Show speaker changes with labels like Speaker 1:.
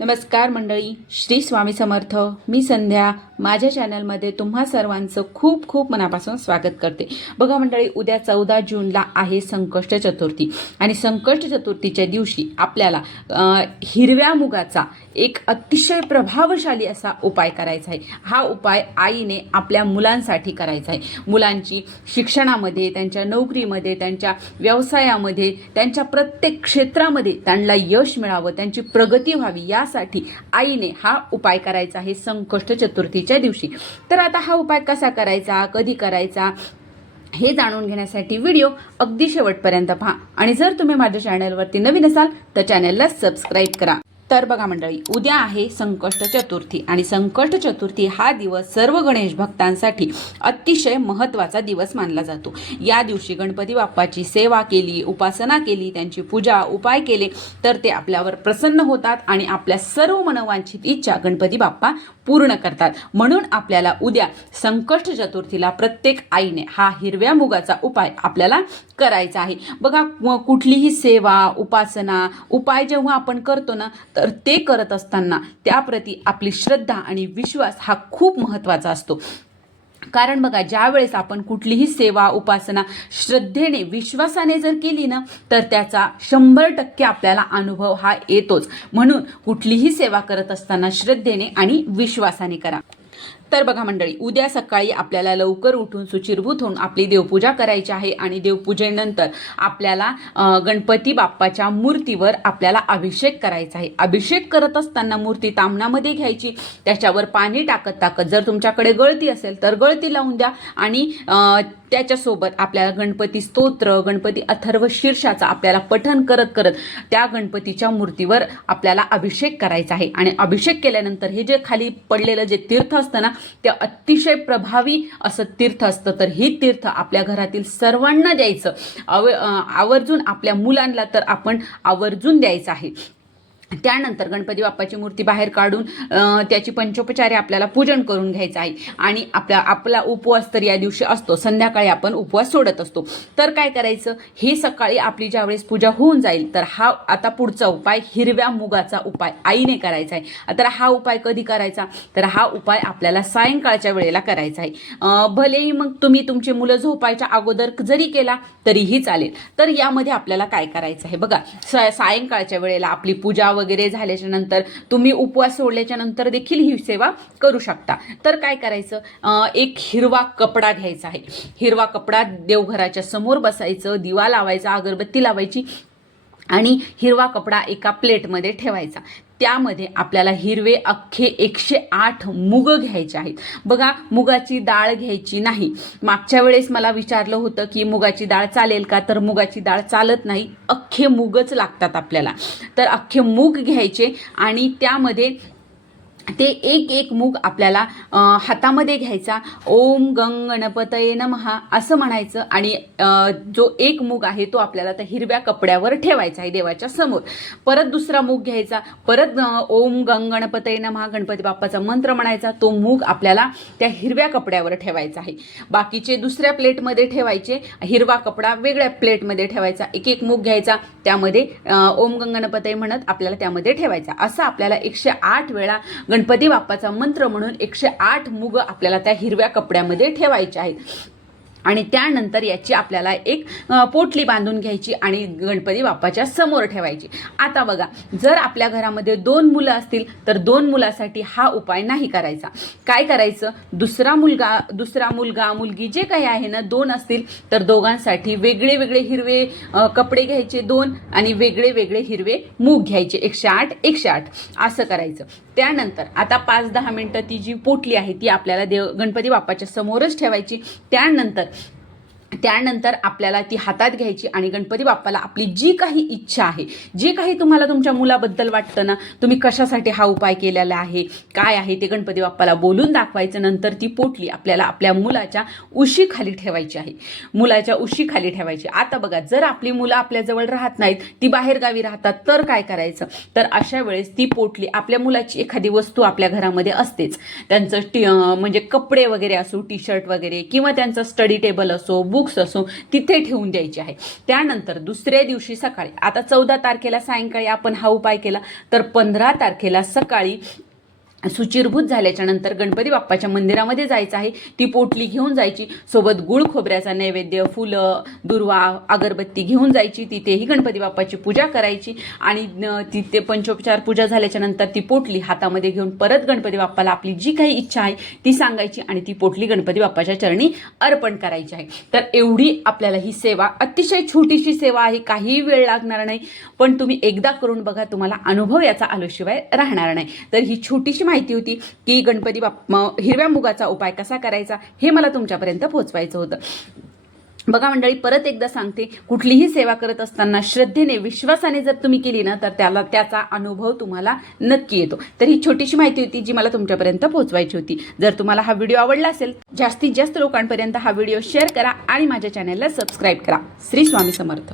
Speaker 1: नमस्कार मंडळी श्री स्वामी समर्थ. मी संध्या. माझ्या चॅनलमध्ये तुम्हा सर्वांचं खूप खूप मनापासून स्वागत करते. बघा मंडळी उद्या चौदा जूनला आहे संकष्ट चतुर्थी. आणि संकष्ट चतुर्थीच्या दिवशी आपल्याला हिरव्या मुगाचा एक अतिशय प्रभावशाली असा उपाय करायचा आहे. हा उपाय आईने आपल्या मुलांसाठी करायचा आहे. मुलांची शिक्षणामध्ये त्यांच्या नोकरीमध्ये त्यांच्या व्यवसायामध्ये त्यांच्या प्रत्येक क्षेत्रामध्ये त्यांना यश मिळावं त्यांची प्रगती व्हावी या यासाठी आईने हा उपाय करायचा आहे संकष्ट चतुर्थीच्या दिवशी. तर आता हा उपाय कसा करायचा कधी करायचा हे जाणून घेण्यासाठी व्हिडिओ अगदी शेवटपर्यंत पहा. आणि जर तुम्ही माझ्या चॅनलवरती नवीन असाल तर चॅनलला सबस्क्राईब करा. तर बघा मंडळी उद्या आहे संकष्ट चतुर्थी आणि संकष्ट चतुर्थी हा दिवस सर्व गणेश भक्तांसाठी अतिशय महत्त्वाचा दिवस मानला जातो. या दिवशी गणपती बाप्पाची सेवा केली उपासना केली त्यांची पूजा उपाय केले तर ते आपल्यावर प्रसन्न होतात आणि आपल्या सर्व मनोवांछित इच्छा गणपती बाप्पा पूर्ण करतात. म्हणून आपल्याला उद्या संकष्ट चतुर्थीला प्रत्येक आईने हा हिरव्या मुगाचा उपाय आपल्याला करायचा आहे. बघा कुठलीही सेवा उपासना उपाय जेव्हा आपण करतो ना तर ते करत असताना त्याप्रती आपली श्रद्धा आणि विश्वास हा खूप महत्त्वाचा असतो. कारण बघा ज्यावेळेस आपण कुठलीही सेवा उपासना श्रद्धेने विश्वासाने जर केली ना तर त्याचा शंभर टक्के आपल्याला अनुभव हा येतोच. म्हणून कुठलीही सेवा करत असताना श्रद्धेने आणि विश्वासाने करा. तर बघा मंडळी उद्या सकाळी आपल्याला लवकर उठून सुचिरभूत होऊन आपली देवपूजा करायची आहे आणि देवपूजेनंतर आपल्याला गणपती बाप्पाच्या मूर्तीवर आपल्याला अभिषेक करायचा आहे. अभिषेक करत असताना मूर्ती तामणामध्ये घ्यायची त्याच्यावर पाणी टाकत टाकत जर तुमच्याकडे गळती असेल तर गळती लावून द्या आणि त्याच्यासोबत आपल्याला गणपती स्तोत्र गणपती अथर्व शीर्षाचा आपल्याला पठन करत करत त्या गणपतीच्या मूर्तीवर आपल्याला अभिषेक करायचा आहे. आणि अभिषेक केल्यानंतर हे जे खाली पडलेलं जे तीर्थ असतं ना ते अतिशय प्रभावी असं तीर्थ असतं. तर ही तीर्थ आपल्या घरातील सर्वांना द्यायचं. आव आवर्जून आपल्या मुलांना तर आपण आवर्जून द्यायचं आहे. त्यानंतर गणपती बाप्पाची मूर्ती बाहेर काढून त्याची पंचोपचारे आपल्याला पूजन करून घ्यायचं आहे. आणि आपला आपला उपवास तर या दिवशी असतो. संध्याकाळी आपण उपवास सोडत असतो. तर काय करायचं? हे सकाळी आपली ज्यावेळेस पूजा होऊन जाईल तर हा आता पुढचा उपाय हिरव्या मुगाचा उपाय आईने करायचा आहे. तर हा उपाय कधी करायचा? तर हा उपाय आपल्याला सायंकाळच्या वेळेला करायचा आहे. भलेही मग तुम्ही तुमची मुलं झोपायच्या अगोदर जरी केला तरीही चालेल. तर यामध्ये आपल्याला काय करायचं आहे? बघा सायंकाळच्या वेळेला आपली पूजा वगैरे झाल्याच्यानंतर तुम्ही उपवास सोडल्याच्या नंतर देखील ही सेवा करू शकता. तर काय करायचं? एक हिरवा कपडा घ्यायचा आहे. हिरवा कपडा देवघराच्या समोर बसायचं दिवा लावायचा अगरबत्ती लावायची आणि हिरवा कपडा एका प्लेटमध्ये ठेवायचा. त्यामध्ये आपल्याला हिरवे अख्खे एकशे आठ मुग घ्यायचे आहेत. बघा मुगाची डाळ घ्यायची नाही. मागच्या वेळेस मला विचारलं होतं की मुगाची डाळ चालेल का? तर मुगाची डाळ चालत नाही. अख्खे मुगच लागतात आपल्याला. तर अख्खे मूग घ्यायचे आणि त्यामध्ये ते एक एक मूग आपल्याला हातामध्ये घ्यायचा. ओम गंग गणपतये नमहा असं म्हणायचं. आणि जो एक मूग आहे तो आपल्याला त्या हिरव्या कपड्यावर ठेवायचा आहे देवाच्या समोर. परत दुसरा मूग घ्यायचा. परत ओम गंग गणपतये नमहा गणपती बाप्पाचा मंत्र म्हणायचा. तो मूग आपल्याला त्या हिरव्या कपड्यावर ठेवायचा आहे. बाकीचे दुसऱ्या प्लेटमध्ये ठेवायचे. हिरवा कपडा वेगळ्या प्लेटमध्ये ठेवायचा. एक एक मूग घ्यायचा. त्यामध्ये ओम गंग गणपतये म्हणत आपल्याला त्यामध्ये ठेवायचा. असं आपल्याला एकशे आठ वेळा गणपती बाप्पाचा मंत्र म्हणून एकशे आठ मुग आपल्याला त्या हिरव्या कपड्यामध्ये ठेवायचे आहेत. आणि त्यानंतर याची आपल्याला एक पोटली बांधून घ्यायची आणि गणपती बाप्पाच्या समोर ठेवायची. आता बघा जर आपल्या घरामध्ये दोन मुलं असतील तर दोन मुलासाठी हा उपाय नाही करायचा. काय करायचं? दुसरा मुलगा दुसरा मुलगा मुलगी जे काही आहे ना दोन असतील तर दोघांसाठी वेगळे वेगळे हिरवे कपडे घ्यायचे दोन आणि वेगळे वेगळे हिरवे मूग घ्यायचे एकशे आठ एकशे आठ. असं करायचं. त्यानंतर आता पाच दहा मिनटं ती जी पोटली आहे ती आपल्याला देव गणपती बाप्पाच्या समोरच ठेवायची. त्यानंतर त्यानंतर आपल्याला ती हातात घ्यायची आणि गणपती बाप्पाला आपली जी काही इच्छा आहे जे काही तुम्हाला तुमच्या मुलाबद्दल वाटतं ना तुम्ही कशासाठी हा उपाय केलेला आहे काय आहे ते गणपती बाप्पाला बोलून दाखवायचं नंतर ती पोटली आपल्याला आपल्या मुलाच्या उशीखाली ठेवायची आहे. मुलाच्या उशीखाली ठेवायची. आता बघा जर आपली मुलं आपल्याजवळ राहत नाहीत ती बाहेरगावी राहतात तर काय करायचं? तर अशा वेळेस ती पोटली आपल्या मुलाची एखादी वस्तू आपल्या घरामध्ये असतेच. त्यांचं टी म्हणजे कपडे वगैरे असो टी शर्ट वगैरे किंवा त्यांचं स्टडी टेबल असो बुक्स असो तिथे ठेवून द्यायची आहे. त्यानंतर दुसऱ्या दिवशी सकाळी आता चौदा तारखेला सायंकाळी आपण हा उपाय केला तर पंधरा तारखेला सकाळी सुचिरभूत झाल्याच्यानंतर गणपती बाप्पाच्या मंदिरामध्ये जायचं आहे. ती पोटली घेऊन जायची. सोबत गुळ खोबऱ्याचा नैवेद्य फुलं दुर्वा अगरबत्ती घेऊन जायची. तिथेही गणपती बाप्पाची पूजा करायची. आणि तिथे पंचोपचार पूजा झाल्याच्यानंतर ती पोटली हातामध्ये घेऊन परत गणपती बाप्पाला आपली जी काही इच्छा आहे ती सांगायची आणि ती पोटली गणपती बाप्पाच्या चरणी अर्पण करायची आहे. तर एवढी आपल्याला ही सेवा अतिशय छोटीशी सेवा आहे. काही वेळ लागणार नाही. पण तुम्ही एकदा करून बघा तुम्हाला अनुभव याचा आलोशिवाय राहणार नाही. तर ही छोटीशी माहिती होती की गणपती बाप हिरव्या मुगाचा उपाय कसा करायचा हे मला तुमच्यापर्यंत पोहोचवायचं होतं. बघा मंडळी परत एकदा सांगते कुठलीही सेवा करत असताना श्रद्धेने विश्वासाने जर तुम्ही केली ना तर त्याला त्याचा अनुभव तुम्हाला नक्की येतो. तर ही छोटीशी माहिती होती जी मला तुमच्यापर्यंत पोहोचवायची होती. जर तुम्हाला हा व्हिडिओ आवडला असेल जास्तीत जास्त लोकांपर्यंत हा व्हिडिओ शेअर करा आणि माझ्या चॅनलला सबस्क्राईब करा. श्री स्वामी समर्थ.